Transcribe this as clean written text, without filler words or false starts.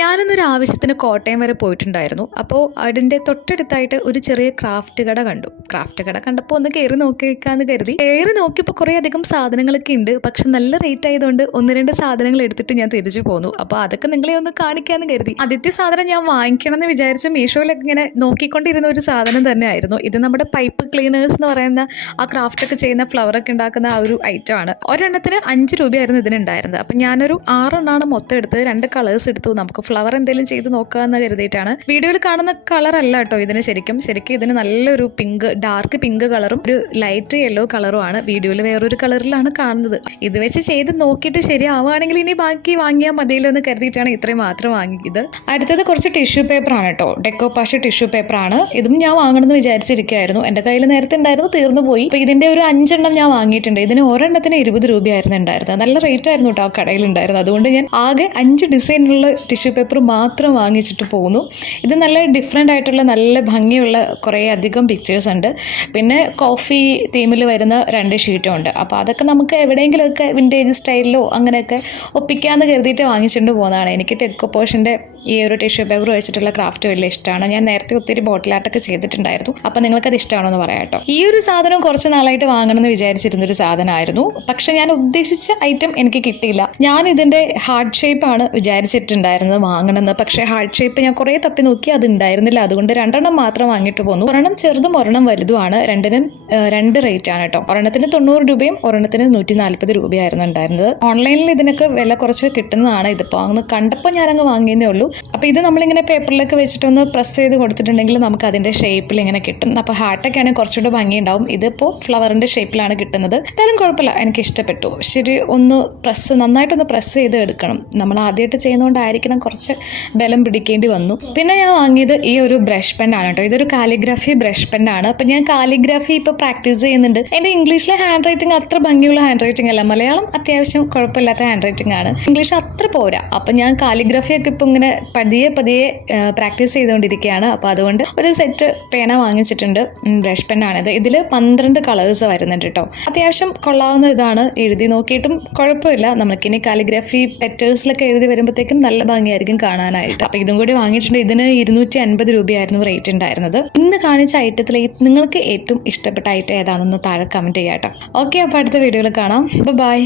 ഞാനിന്നൊരു ആവശ്യത്തിന് കോട്ടയം വരെ പോയിട്ടുണ്ടായിരുന്നു. അപ്പോൾ അതിൻ്റെ തൊട്ടടുത്തായിട്ട് ഒരു ചെറിയ ക്രാഫ്റ്റ് കട കണ്ടു. ക്രാഫ്റ്റ് കട കണ്ടപ്പോൾ ഒന്ന് കയറി നോക്കി വെക്കാമെന്ന് കരുതി. കയറി നോക്കിയപ്പോൾ കുറേ അധികം സാധനങ്ങളൊക്കെ ഉണ്ട്. പക്ഷെ നല്ല റേറ്റ് ആയതുകൊണ്ട് ഒന്ന് രണ്ട് സാധനങ്ങൾ എടുത്തിട്ട് ഞാൻ തിരിച്ചു പോന്നു. അപ്പോൾ അതൊക്കെ നിങ്ങളെ ഒന്ന് കാണിക്കാമെന്ന് കരുതി. ആദ്യത്തെ സാധനം ഞാൻ വാങ്ങിക്കണം എന്ന് വിചാരിച്ച് മീഷോയിലൊക്കെ ഇങ്ങനെ നോക്കിക്കൊണ്ടിരുന്ന ഒരു സാധനം തന്നെയായിരുന്നു ഇത്. നമ്മുടെ പൈപ്പ് ക്ലീനേഴ്സ് എന്ന് പറയുന്ന ആ ക്രാഫ്റ്റ് ഒക്കെ ചെയ്യുന്ന ഫ്ലവറൊക്കെ ഉണ്ടാക്കുന്ന ആ ഒരു ഐറ്റം ആണ്. ഒരെണ്ണത്തിന് 5 രൂപയായിരുന്നു ഇതിനുണ്ടായിരുന്നത്. അപ്പം ഞാനൊരു 6 എണ്ണമാണ് മൊത്തം എടുത്തത്. 2 കളേഴ്സ് എടുത്തു. നമുക്ക് ഫ്ലവർ എന്തെങ്കിലും ചെയ്ത് നോക്കാമെന്ന് കരുതിയിട്ടാണ്. വീഡിയോയിൽ കാണുന്ന കളർ അല്ല കേട്ടോ ഇതിന്. ശരിക്കും ഇതിന് നല്ലൊരു പിങ്ക്, ഡാർക്ക് പിങ്ക് കളറും ഒരു ലൈറ്റ് യെല്ലോ കളറും ആണ്. വീഡിയോയിൽ വേറൊരു കളറിലാണ് കാണുന്നത്. ഇത് വെച്ച് ചെയ്ത് നോക്കിയിട്ട് ശരിയാവുകയാണെങ്കിൽ ഇനി ബാക്കി വാങ്ങിയാൽ മതിയല്ലോ എന്ന് കരുതിയിട്ടാണ് ഇത്രയും മാത്രം വാങ്ങിയത്. അടുത്തത് കുറച്ച് ടിഷ്യൂ പേപ്പറാണ് കേട്ടോ. ഡെക്കോപാഷ് ടിഷ്യൂ പേപ്പറാണ്. ഇതും ഞാൻ വാങ്ങണമെന്ന് വിചാരിച്ചിരിക്കുകയായിരുന്നു. എൻ്റെ കയ്യിൽ നേരത്തെ ഉണ്ടായിരുന്നു, തീർന്നു പോയി. അപ്പോൾ ഇതിൻ്റെ ഒരു 5 എണ്ണം ഞാൻ വാങ്ങിയിട്ടുണ്ട്. ഇതിന് ഒരെണ്ണത്തിന് 20 രൂപയായിരുന്നു ഉണ്ടായിരുന്നത്. നല്ല റേറ്റ് ആയിരുന്നു കേട്ടോ ആ കടയിലുണ്ടായിരുന്നത്. അതുകൊണ്ട് ഞാൻ ആകെ 5 ഡിസൈനുള്ള ടിഷ്യൂ പേപ്പർ മാത്രം വാങ്ങിച്ചിട്ട് പോകുന്നു. ഇത് നല്ല ഡിഫറെൻ്റ് ആയിട്ടുള്ള നല്ല ഭംഗിയുള്ള കുറേ അധികം പിക്ചേഴ്സ് ഉണ്ട്. പിന്നെ കോഫി തീമിൽ വരുന്ന 2 ഷീറ്റും ഉണ്ട്. അപ്പോൾ അതൊക്കെ നമുക്ക് എവിടെയെങ്കിലുമൊക്കെ വിൻറ്റേജ് സ്റ്റൈലിലോ അങ്ങനെയൊക്കെ ഒപ്പിക്കാമെന്ന് കരുതിയിട്ട് വാങ്ങിച്ചുകൊണ്ട് പോകുന്നതാണ്. എനിക്ക് ഡെക്കോപോഷിൻ്റെ ഈ ഒരു ടിഷ്യൂ പേപ്പർ വെച്ചിട്ടുള്ള ക്രാഫ്റ്റ് വലിയ ഇഷ്ടമാണ്. ഞാൻ നേരത്തെ ഒത്തിരി ബോട്ടിൽ ആർട്ടൊക്കെ ചെയ്തിട്ടുണ്ടായിരുന്നു. അപ്പം നിങ്ങൾക്കത് ഇഷ്ടമാണോ എന്ന് പറയാം കേട്ടോ. ഈ ഒരു സാധനം കുറച്ച് നാളായിട്ട് വാങ്ങണമെന്ന് വിചാരിച്ചിരുന്നൊരു സാധനമായിരുന്നു. പക്ഷെ ഞാൻ ഉദ്ദേശിച്ച ഐറ്റം എനിക്ക് കിട്ടിയില്ല. ഞാൻ ഇതിൻ്റെ ഹാർട്ട് ഷേപ്പാണ് വിചാരിച്ചിട്ടുണ്ടായിരുന്നത് വാങ്ങണമെന്ന്. പക്ഷേ ഹാർട്ട് ഷേപ്പ് ഞാൻ കുറേ തപ്പി നോക്കി, അത് ഉണ്ടായിരുന്നില്ല. അതുകൊണ്ട് 2 എണ്ണം മാത്രം വാങ്ങിയിട്ട് പോന്നു. ഒരെണ്ണം ചെറുതും ഒരെണ്ണം വലുതുമാണ്. രണ്ടിനും 2 റേറ്റ് ആണ് കേട്ടോ. ഒരെണ്ണത്തിന് 90 രൂപയും ഒരെണ്ണത്തിന് 140 രൂപയായിരുന്നു ഉണ്ടായിരുന്നത്. ഓൺലൈനിൽ ഇതിനൊക്കെ വില കുറച്ച് കിട്ടുന്നതാണ്. ഇതിപ്പോൾ അങ്ങ് കണ്ടപ്പോൾ ഞാനങ്ങ് വാങ്ങിയതേ ഉള്ളൂ. അപ്പോൾ ഇത് നമ്മളിങ്ങനെ പേപ്പറിലൊക്കെ വെച്ചിട്ടൊന്ന് പ്രസ് ചെയ്ത് കൊടുത്തിട്ടുണ്ടെങ്കിൽ നമുക്ക് അതിൻ്റെ ഷേപ്പിൽ ഇങ്ങനെ കിട്ടും. അപ്പോൾ ഹാർട്ടൊക്കെ ആണെങ്കിൽ കുറച്ചുകൂടെ ഭംഗിയുണ്ടാവും. ഇതിപ്പോൾ ഫ്ലവറിൻ്റെ ഷേപ്പിലാണ് കിട്ടുന്നത്. എന്തായാലും കുഴപ്പമില്ല, എനിക്ക് ഇഷ്ടപ്പെട്ടു. ശരി, നന്നായിട്ടൊന്ന് പ്രസ് ചെയ്ത് എടുക്കണം. നമ്മൾ ആദ്യമായിട്ട് ചെയ്യുന്നതുകൊണ്ടായിരിക്കണം കുറച്ച് ബലം പിടിക്കേണ്ടി വന്നു. പിന്നെ ഞാൻ വാങ്ങിയത് ഈ ഒരു ബ്രഷ് പെന്നാണ് കേട്ടോ. ഇതൊരു കാലിഗ്രാഫി ബ്രഷ് പെന്നാണ്. അപ്പം ഞാൻ കാലിഗ്രാഫി ഇപ്പോൾ പ്രാക്ടീസ് ചെയ്യുന്നുണ്ട്. എൻ്റെ ഇംഗ്ലീഷിലെ ഹാൻഡ് റൈറ്റിംഗ് അത്ര ഭംഗിയുള്ള ഹാൻഡ് റൈറ്റിംഗ് അല്ല. മലയാളം അത്യാവശ്യം കുഴപ്പമില്ലാത്ത ഹാൻഡ് റൈറ്റിംഗ് ആണ്. ഇംഗ്ലീഷ് അത്ര പോരാ. അപ്പം ഞാൻ കാലിഗ്രാഫിയൊക്കെ ഇപ്പോൾ ഇങ്ങനെ പതിയെ പ്രാക്ടീസ് ചെയ്തുകൊണ്ടിരിക്കുകയാണ്. അപ്പോൾ അതുകൊണ്ട് ഒരു സെറ്റ് പേന വാങ്ങിച്ചിട്ടുണ്ട്. ബ്രഷ് പെന്നാണിത്. ഇതിൽ 12 കളേഴ്സ് വരുന്നുണ്ട് കേട്ടോ. അത്യാവശ്യം കൊള്ളാവുന്ന ഇതാണ്. എഴുതി നോക്കിയിട്ടും കുഴപ്പമില്ല. നമുക്കിനി കാലിഗ്രാഫി പെറ്റേഴ്സിലൊക്കെ എഴുതി വരുമ്പോഴത്തേക്കും നല്ല ഭംഗിയായിരിക്കും കാണാനായിട്ട്. അപ്പോൾ ഇതും കൂടി വാങ്ങിയിട്ടുണ്ട്. ഇതിന് 250 രൂപയായിരുന്നു റേറ്റ് ഉണ്ടായിരുന്നത്. ഇന്ന് കാണിച്ച ഐറ്റത്തിൽ നിങ്ങൾക്ക് ഏറ്റവും ഇഷ്ടപ്പെട്ട ഐറ്റം ഏതാണെന്ന് താഴെ കമൻറ്റ് ചെയ്യാം കേട്ടോ. ഓക്കെ, അപ്പോൾ അടുത്ത വീഡിയോയിൽ കാണാം. ബൈ.